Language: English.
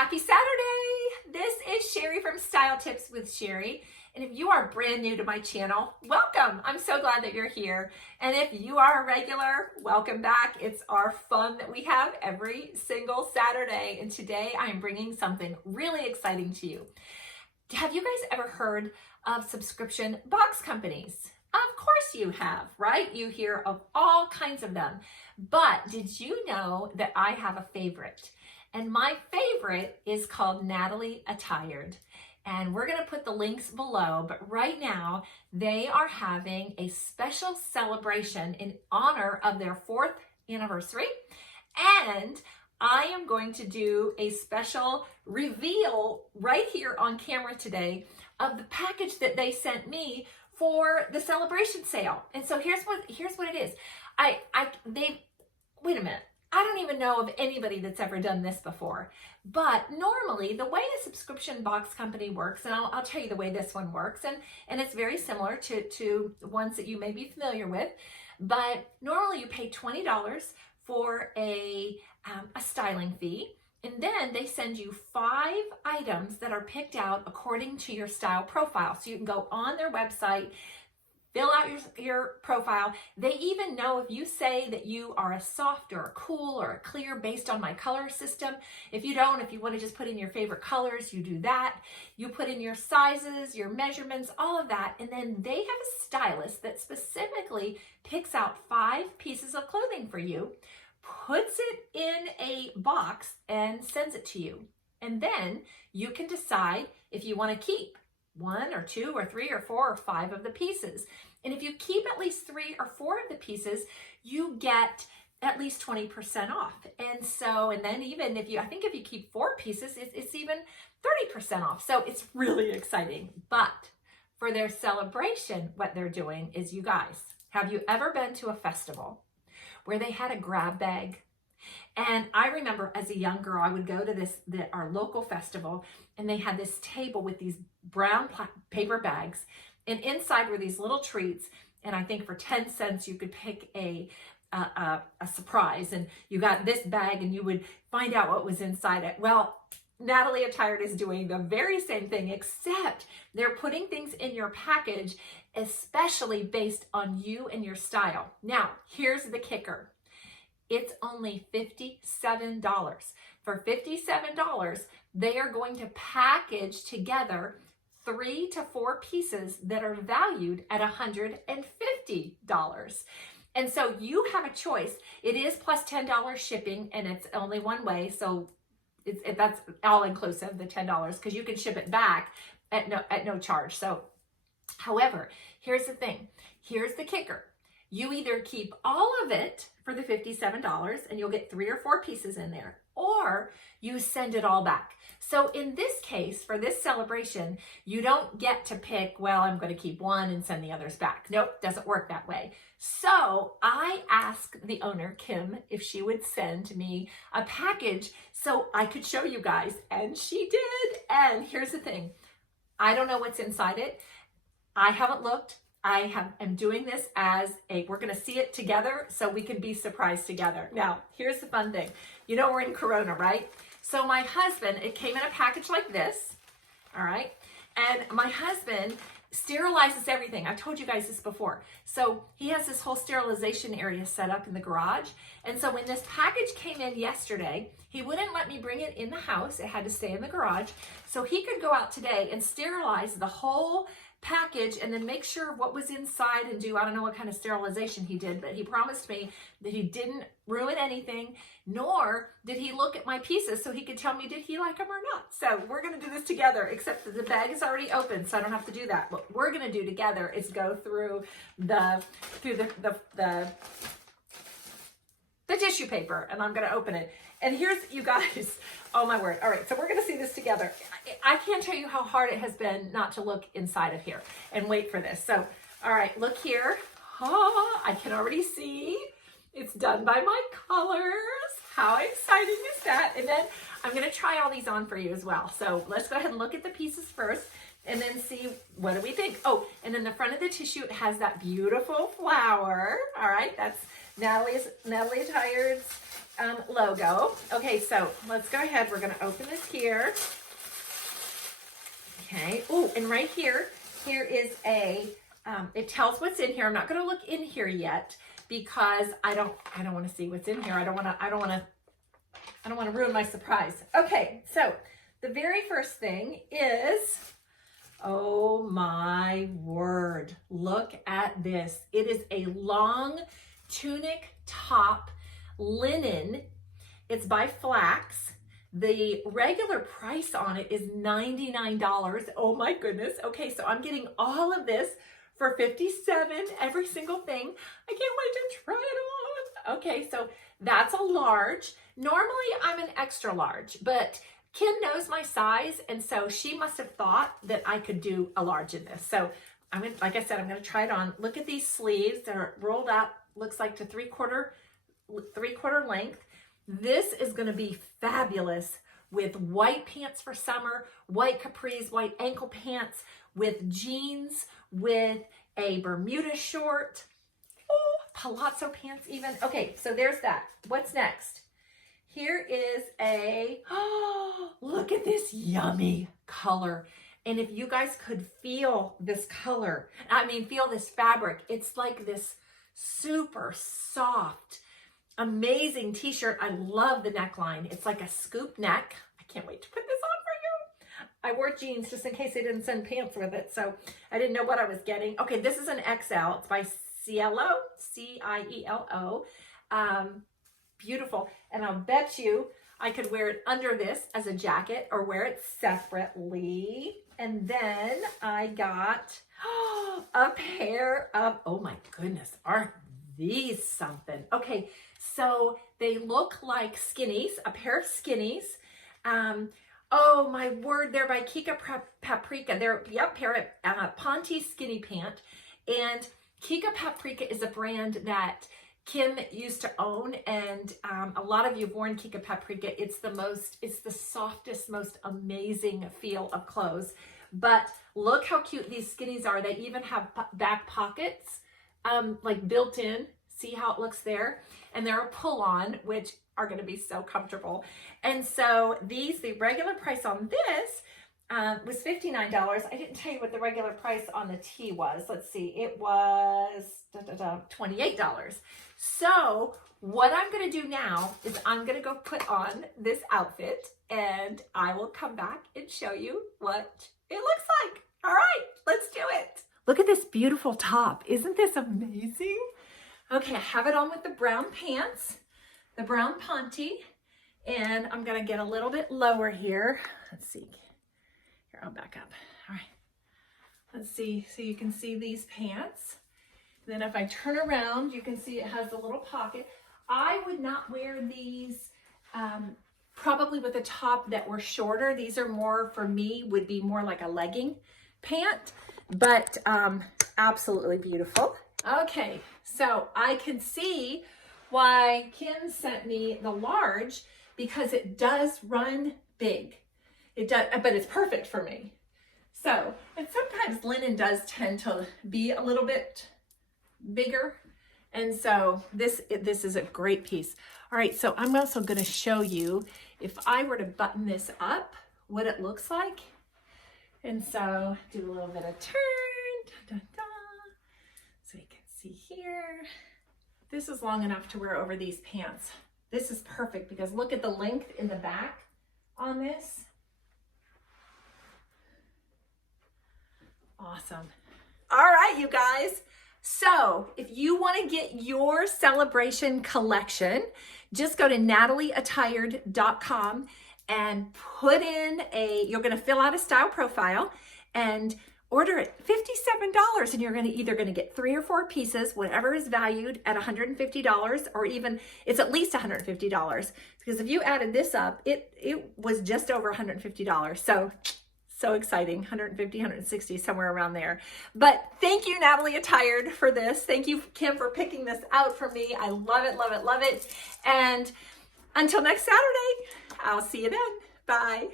Happy Saturday! This is Sherry from Style Tips with Sherry. And if you are brand new to my channel, welcome. I'm so glad that you're here. And if you are a regular, welcome back. It's our fun that we have every single Saturday. And today I am bringing something really exciting to you. Have you guys ever heard of subscription box companies? Of course you have, right? You hear of all kinds of them. But did you know that I have a favorite? And my favorite is called Natalie Attired. And we're going to put the links below, but right now they are having a special celebration in honor of their 4th anniversary. And I am going to do a special reveal right here on camera today of the package that they sent me for the celebration sale. And so here's what it is. Wait a minute. I don't even know of anybody that's ever done this before, but normally the way a subscription box company works, and I'll tell you the way this one works, and it's very similar to ones that you may be familiar with, but normally you pay $20 for a styling fee, and then they send you 5 items that are picked out according to your style profile. So you can go on their website, fill out your profile. They even know if you say that you are a soft or a cool or a clear based on my color system. If you don't, if you want to just put in your favorite colors, you do that. You put in your sizes, your measurements, all of that. And then they have a stylist that specifically picks out 5 pieces of clothing for you, puts it in a box and sends it to you. And then you can decide if you want to keep 1 or 2 or 3 or 4 or 5 of the pieces. And if you keep at least 3 or 4 of the pieces, you get at least 20% off. And then even if you keep 4 pieces, it's even 30% off. So it's really exciting. But for their celebration, what they're doing is, you guys, have you ever been to a festival where they had a grab bag? And I remember as a young girl, I would go to our local festival, and they had this table with these brown paper bags, and inside were these little treats. And I think for 10 cents, you could pick a surprise, and you got this bag and you would find out what was inside it. Well, Natalie Attired is doing the very same thing, except they're putting things in your package, especially based on you and your style. Now, here's the kicker. It's only $57. For $57, they are going to package together 3 to 4 pieces that are valued at $150. And so you have a choice. It is plus $10 shipping, and it's only one way. So that's all inclusive, the $10, because you can ship it back at no charge. So, however, here's the thing. Here's the kicker. You either keep all of it for the $57 and you'll get 3 or 4 pieces in there, or you send it all back. So in this case, for this celebration, you don't get to pick, well, I'm going to keep 1 and send the others back. Nope, doesn't work that way. So I asked the owner, Kim, if she would send me a package so I could show you guys, and she did. And here's the thing. I don't know what's inside it. I haven't looked. I'm doing this we're going to see it together so we can be surprised together. Now, here's the fun thing. You know, we're in Corona, right? So my husband, it came in a package like this, all right? And my husband sterilizes everything. I've told you guys this before. So he has this whole sterilization area set up in the garage. And so when this package came in yesterday, he wouldn't let me bring it in the house. It had to stay in the garage. So he could go out today and sterilize the whole package and then make sure what was inside and I don't know what kind of sterilization he did, but he promised me that he didn't ruin anything, nor did he look at my pieces so he could tell me did he like them or not. So we're going to do this together, except that the bag is already open, so I don't have to do that. What we're going to do together is go through the tissue paper, and I'm going to open it. And here's, you guys, oh my word. All right, so we're going to see this together. I can't tell you how hard it has been not to look inside of here and wait for this. So, all right, look here. Oh, I can already see it's done by my colors. How exciting is that? And then I'm going to try all these on for you as well. So let's go ahead and look at the pieces first. and then see what do we think. Oh, and then the front of the tissue, it has that beautiful flower. All right, that's Natalie Attired's logo. Okay, so let's go ahead. We're going to open this here. Okay. Oh, and right here is a, it tells what's in here. I'm not going to look in here yet because I don't want to see what's in here. I don't want to ruin my surprise. Okay. So the very first thing is, oh my word, look at this. It is a long tunic top linen. It's by Flax. The regular price on it is $99. Oh my goodness. Okay, so I'm getting all of this for $57, every single thing. I can't wait to try it on. Okay, so that's a large. Normally I'm an extra large, but Kim knows my size, and so she must have thought that I could do a large in this. So I'm gonna, like I said, I'm gonna try it on. Look at these sleeves. They're rolled up, looks like to three-quarter length. This is gonna be fabulous with white pants for summer, white capris, white ankle pants, with jeans, with a Bermuda short, palazzo pants even. Okay, so there's that. What's next? Here is a, look at this yummy color. And if you guys could feel this color, feel this fabric, it's like this super soft, amazing t-shirt. I love the neckline. It's like a scoop neck. I can't wait to put this on for you. I wore jeans just in case they didn't send pants with it, so I didn't know what I was getting. Okay, this is an XL. It's by Cielo, C-I-E-L-O. Beautiful. And I'll bet you I could wear it under this as a jacket or wear it separately. And then I got a pair of, oh my goodness, aren't these something? Okay, so they look like skinnies, a pair of skinnies. Oh my word, they're by Kika Paprika. They're, yep, pair of Ponte skinny pant. And Kika Paprika is a brand that Kim used to own, and a lot of you have worn Kika Paprika. It's the softest, most amazing feel of clothes. But look how cute these skinnies are. They even have back pockets, like built in. See how it looks there? And they're a pull-on, which are going to be so comfortable. And so the regular price on this was $59. I didn't tell you what the regular price on the tee was. Let's see. It was $28. So what I'm going to do now is I'm going to go put on this outfit, and I will come back and show you what it looks like. All right, let's do it. Look at this beautiful top. Isn't this amazing? Okay, I have it on with the brown pants, the brown Ponte, and I'm going to get a little bit lower here. Let's see. Here, I'll back up. All right. Let's see. So you can see these pants. Then if I turn around, you can see it has a little pocket. I would not wear these probably with a top that were shorter. These are more, for me, would be more like a legging pant, but absolutely beautiful. Okay, so I can see why Kim sent me the large, because it does run big. It does, but it's perfect for me. So, and sometimes linen does tend to be a little bit bigger, and so this is a great piece. All right, so I'm also going to show you, if I were to button this up, what it looks like. And so do a little bit of turn, da, da, da. So you can see here, this is long enough to wear over these pants. This is perfect because look at the length in the back on this. Awesome. All right, you guys. So if you want to get your celebration collection, just go to natalieattired.com and put in you're going to fill out a style profile and order it. $57, and you're either going to get 3 or 4 pieces, whatever is valued at $150, or even it's at least $150, because if you added this up, it was just over $150. So exciting. 150, 160, somewhere around there. But thank you, Natalie Attired, for this. Thank you, Kim, for picking this out for me. I love it, love it, love it. And until next Saturday, I'll see you then. Bye.